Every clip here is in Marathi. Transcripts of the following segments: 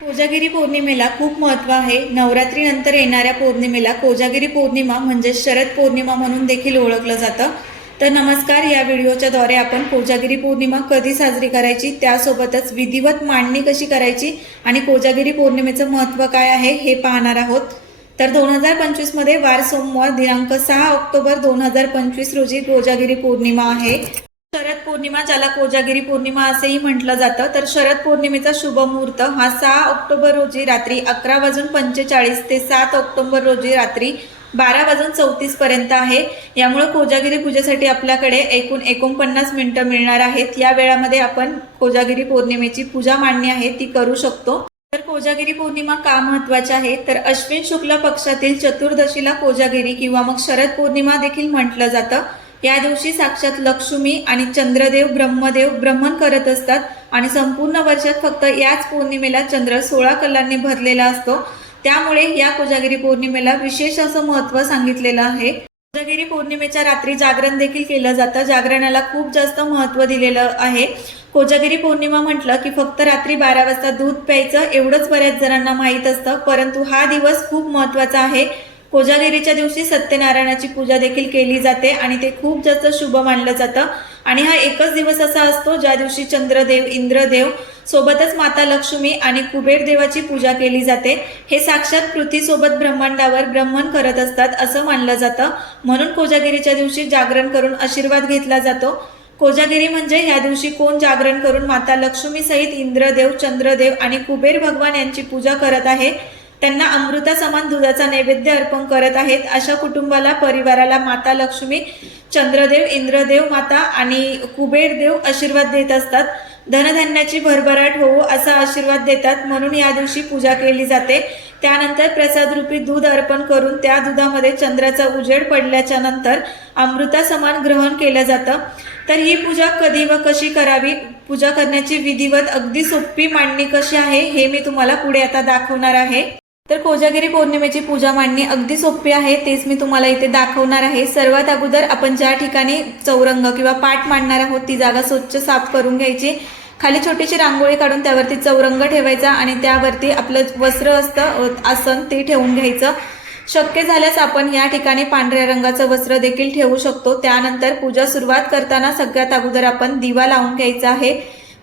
कोजागिरी पौर्णिमेला खूप महत्त्व आहे. नवरात्रीनंतर येणाऱ्या पौर्णिमेला कोजागिरी पौर्णिमा म्हणजे शरद पौर्णिमा म्हणून देखील ओळखलं जातं. तर नमस्कार या व्हिडिओच्या द्वारे आपण कोजागिरी पौर्णिमा कधी साजरी करायची त्यासोबतच विधिवत मांडणी कशी करायची आणि कोजागिरी पौर्णिमेचं महत्त्व काय आहे हे पाहणार आहोत. तर दोन हजार पंचवीसमध्ये वार सोमवार दिनांक सहा ऑक्टोबर दोन हजार पंचवीस रोजी कोजागिरी पौर्णिमा आहे. पौर्णिमा ज्याला कोजागिरी पौर्णिमा असेही म्हटलं जातं तर शरद पौर्णिमेचा शुभ मुहूर्त हा सहा ऑक्टोबर रोजी रात्री अकरा वाजून पंचेचाळीस ते सात ऑक्टोबर रोजी रात्री बारा वाजून चौतीस पर्यंत आहे. यामुळे कोजागिरी पूजेसाठी आपल्याकडे एकूण एकोणपन्नास मिनिटं मिळणार आहेत. या वेळामध्ये आपण कोजागिरी पौर्णिमेची पूजा मांडणी आहे ती करू शकतो. तर कोजागिरी पौर्णिमा का महत्वाची आहे? तर अश्विन शुक्ल पक्षातील चतुर्दशीला कोजागिरी किंवा मग शरद पौर्णिमा देखील म्हटलं जातं. या दिवशी साक्षात लक्ष्मी आणि चंद्रदेव ब्रह्मदेव ब्रह्मन करत असतात आणि संपूर्ण वर्षात फक्त याच पौर्णिमेला चंद्र सोळा कलांनी भरलेला असतो. त्यामुळे या कोजागिरी पौर्णिमेला विशेष असं महत्त्व सांगितलेलं आहे. कोजागिरी पौर्णिमेच्या रात्री जागरण देखील केलं जातं. जागरणाला खूप जास्त महत्त्व दिलेलं आहे. कोजागिरी पौर्णिमा म्हटलं की फक्त रात्री बारा वाजता दूध प्यायचं एवढंच बऱ्याच जणांना माहीत असतं परंतु हा दिवस खूप महत्त्वाचा आहे. कोजागिरीच्या दिवशी सत्यनारायणाची पूजा देखील केली जाते आणि ते खूप जास्त शुभ मानलं जातं. आणि हा एकच दिवस असा असतो ज्या दिवशी चंद्रदेव इंद्रदेव सोबतच माता लक्ष्मी आणि कुबेर देवाची पूजा केली जाते. हे साक्षात पृथ्वीसोबत ब्रह्मांडावर ब्रह्मन करत असतात असं मानलं जातं. म्हणून कोजागिरीच्या दिवशी जागरण करून आशीर्वाद घेतला जातो. कोजागिरी म्हणजे ह्या दिवशी कोण जागरण करून माता लक्ष्मी सहित इंद्रदेव चंद्रदेव आणि कुबेर भगवान यांची पूजा करत आहे? त्यांना अमृता समान दुधाचा नैवेद्य अर्पण करत आहेत. अशा कुटुंबाला परिवाराला माता लक्ष्मी चंद्रदेव इंद्रदेव माता आणि कुबेर देव आशीर्वाद देत असतात. धनधान्याची भरभराट होवो असा आशीर्वाद देतात. म्हणून या दिवशी पूजा केली जाते. त्यानंतर प्रसादरूपी दूध अर्पण करून त्या दुधामध्ये चंद्राचा उजेड पडल्याच्या नंतर अमृता समान ग्रहण केलं जातं. तर ही पूजा कधी व कशी करावी? पूजा करण्याची विधिवत अगदी सोपी मांडणी कशी आहे हे मी तुम्हाला पुढे आता दाखवणार आहे. तर कोजागिरी पौर्णिमेची पूजा मांडणे अगदी सोपी आहे तेच मी तुम्हाला इथे दाखवणार आहे. सर्वात अगोदर आपण ज्या ठिकाणी चौरंग किंवा पाठ मांडणार आहोत ती जागा स्वच्छ साफ करून घ्यायची. खाली छोटीशी रांगोळी काढून त्यावरती चौरंग ठेवायचा आणि त्यावरती आपलं वस्त्र असतं आसन ते ठेवून घ्यायचं. शक्य झाल्यास आपण या ठिकाणी पांढऱ्या रंगाचं वस्त्र देखील ठेवू शकतो. त्यानंतर पूजा सुरुवात करताना सगळ्यात अगोदर आपण दिवा लावून घ्यायचा आहे.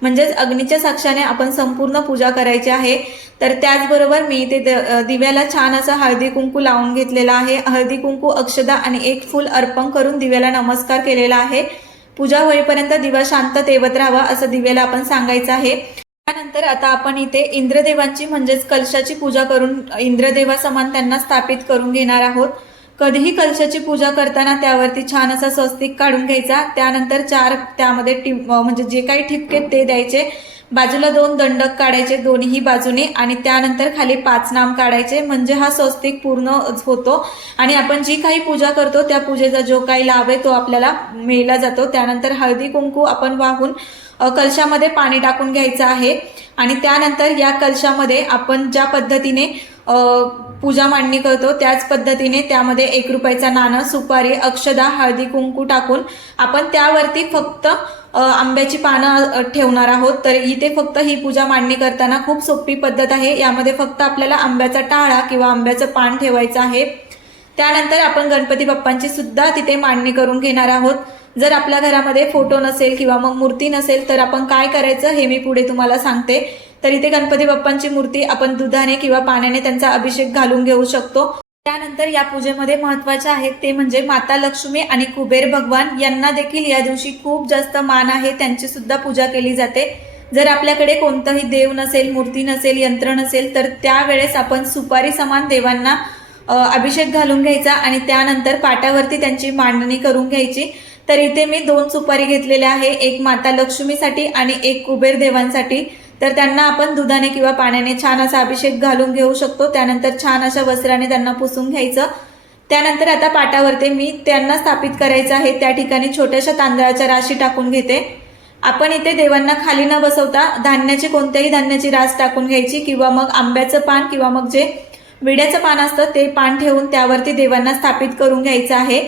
म्हणजेच अग्नीच्या साक्षाने आपण संपूर्ण पूजा करायची आहे. तर त्याचबरोबर मी इथे द- दिव्याला छान असं हळदी कुंकू लावून घेतलेला आहे. हळदी कुंकू अक्षदा आणि एक फूल अर्पण करून दिव्याला नमस्कार केलेला आहे. पूजा होईपर्यंत दिवा शांत तेवत राहावा असं दिव्याला आपण सांगायचं आहे. त्यानंतर आता आपण इथे इंद्रदेवांची म्हणजेच कलशाची पूजा करून इंद्रदेवा समान त्यांना स्थापित करून घेणार आहोत. कधीही कलशाची पूजा करताना त्यावरती छान असा स्वस्तिक काढून घ्यायचा. त्यानंतर चार त्यामध्ये टिप म्हणजे जे काही ठिपके ते द्यायचे. बाजूला दोन दंडक काढायचे दोन्ही बाजूने आणि त्यानंतर खाली पाच नाम काढायचे. म्हणजे हा स्वस्तिक पूर्ण होतो. आणि आपण जी काही पूजा करतो त्या पूजेचा जो काही लाभ आहे तो आपल्याला मिळला जातो. त्यानंतर हळदी कुंकू आपण वाहून कलशामध्ये पाणी टाकून घ्यायचं आहे. आणि त्यानंतर या कलशामध्ये आपण ज्या पद्धतीने पूजा मांडणी करतो. त्याच पद्धतीने त्यामध्ये एक रुपयाचा नाणं सुपारी अक्षदा हळदी कुंकू टाकून आपण त्यावरती फक्त आंब्याची पानं ठेवणार आहोत. तर इथे फक्त ही पूजा मांडणी करताना खूप सोपी पद्धत आहे. यामध्ये फक्त आपल्याला आंब्याचा टाळा किंवा आंब्याचं पान ठेवायचं आहे. त्यानंतर आपण गणपती बाप्पांची सुद्धा तिथे मांडणी करून घेणार आहोत. जर आपल्या घरामध्ये फोटो नसेल किंवा मग मूर्ती नसेल तर आपण काय करायचं हे मी पुढे तुम्हाला सांगते. तर इथे गणपती बाप्पांची मूर्ती आपण दुधाने किंवा पाण्याने त्यांचा अभिषेक घालून घेऊ शकतो. त्यानंतर या पूजेमध्ये महत्त्वाचे आहेत ते म्हणजे माता लक्ष्मी आणि कुबेर भगवान. यांना देखील या दिवशी खूप जास्त मान आहे. त्यांची सुद्धा पूजा केली जाते. जर आपल्याकडे कोणतंही देव नसेल मूर्ती नसेल यंत्र नसेल तर त्यावेळेस आपण सुपारी समान देवांना अभिषेक घालून घ्यायचा आणि त्यानंतर पाटावरती त्यांची मांडणी करून घ्यायची. तर इथे मी दोन सुपारी घेतलेल्या आहे. एक माता लक्ष्मीसाठी आणि एक कुबेर देवांसाठी. तर त्यांना आपण दुधाने किंवा पाण्याने छान असा अभिषेक घालून घेऊ शकतो. त्यानंतर छान अशा वस्त्राने त्यांना पुसून घ्यायचं. त्यानंतर आता पाटावरती मी त्यांना स्थापित करायचं आहे. त्या ठिकाणी छोट्याशा तांदळाच्या राशी टाकून घेते. आपण इथे देवांना खाली न बसवता धान्याची कोणत्याही धान्याची रास टाकून घ्यायची किंवा मग आंब्याचं पान किंवा मग जे विड्याचं पान असतं ते पान ठेवून त्यावरती देवांना स्थापित करून घ्यायचं आहे.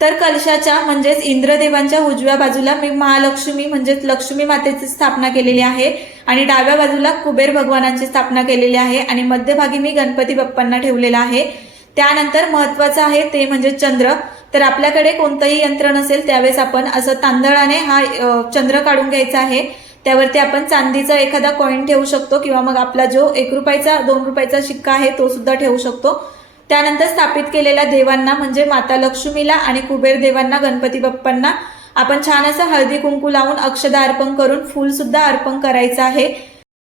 तर कलशाच्या म्हणजेच इंद्रदेवांच्या उजव्या बाजूला मी महालक्ष्मी म्हणजेच लक्ष्मी मातेची स्थापना केलेली आहे. आणि डाव्या बाजूला कुबेर भगवानांची स्थापना केलेली आहे आणि मध्यभागी मी गणपती बाप्पांना ठेवलेला आहे. त्यानंतर महत्वाचं आहे ते म्हणजे चंद्र. तर आपल्याकडे कोणतंही यंत्र नसेल त्यावेळेस आपण असं तांदळाने हा चंद्र काढून घ्यायचा आहे. त्यावरती आपण चांदीचा एखादा कॉईन ठेवू शकतो किंवा मग आपला जो एक रुपयाचा दोन रुपयाचा शिक्का आहे तो सुद्धा ठेवू शकतो. त्यानंतर स्थापित केलेल्या देवांना म्हणजे माता लक्ष्मीला आणि कुबेर देवांना गणपती बाप्पांना आपण छान असं हळदी कुंकू लावून अक्षदा अर्पण करून फूल सुद्धा अर्पण करायचं आहे.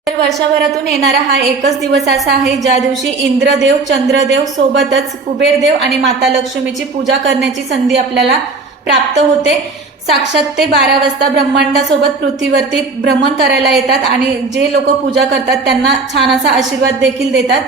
तर वर्षभरातून येणारा हा एकच दिवस असा आहे ज्या दिवशी इंद्रदेव चंद्रदेव सोबतच कुबेरदेव आणि माता लक्ष्मीची पूजा करण्याची संधी आपल्याला प्राप्त होते. साक्षात ते बारा वाजता ब्रह्मांडासोबत पृथ्वीवरती भ्रमण करायला येतात आणि जे लोक पूजा करतात त्यांना छान असा आशीर्वाद देखील देतात.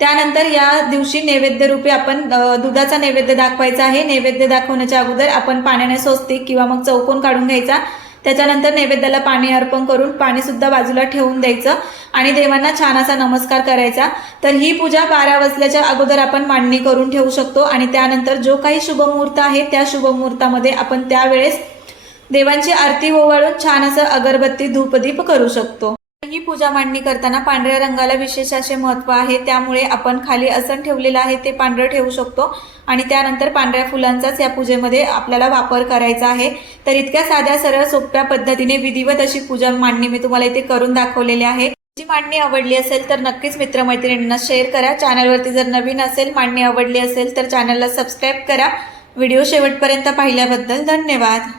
त्यानंतर या दिवशी नैवेद्य रूपी आपण दुधाचा नैवेद्य दाखवायचा आहे. नैवेद्य दाखवण्याच्या अगोदर आपण पाण्याने स्वस्तिक किंवा मग चौकोन काढून घ्यायचा. त्याच्यानंतर नैवेद्याला पाणी अर्पण करून पाणीसुद्धा बाजूला ठेवून द्यायचं आणि देवांना छान असा नमस्कार करायचा. तर ही पूजा बारा वाजल्याच्या अगोदर आपण मांडणी करून ठेवू शकतो आणि त्यानंतर जो काही शुभमुहूर्त आहे त्या शुभमुहूर्तामध्ये आपण त्यावेळेस देवांची आरती ओवाळून छान असं अगरबत्ती धूपदीप करू शकतो. ही पूजा मांडणी करताना पांढऱ्या रंगाला विशेष असे महत्त्व आहे. त्यामुळे आपण खाली आसन ठेवलेलं आहे ते पांढरं ठेवू शकतो. आणि त्यानंतर पांढऱ्या फुलांचाच या पूजेमध्ये आपल्याला वापर करायचा आहे. तर इतक्या साध्या सरळ सोप्या पद्धतीने विधिवत अशी पूजा मांडणी मी तुम्हाला इथे करून दाखवलेली आहे. जी मांडणी आवडली असेल तर नक्कीच मित्रमैत्रिणींना शेअर करा. चॅनलवरती जर नवीन असेल मांडणी आवडली असेल तर चॅनलला सबस्क्राईब करा. व्हिडिओ शेवटपर्यंत पाहिल्याबद्दल धन्यवाद.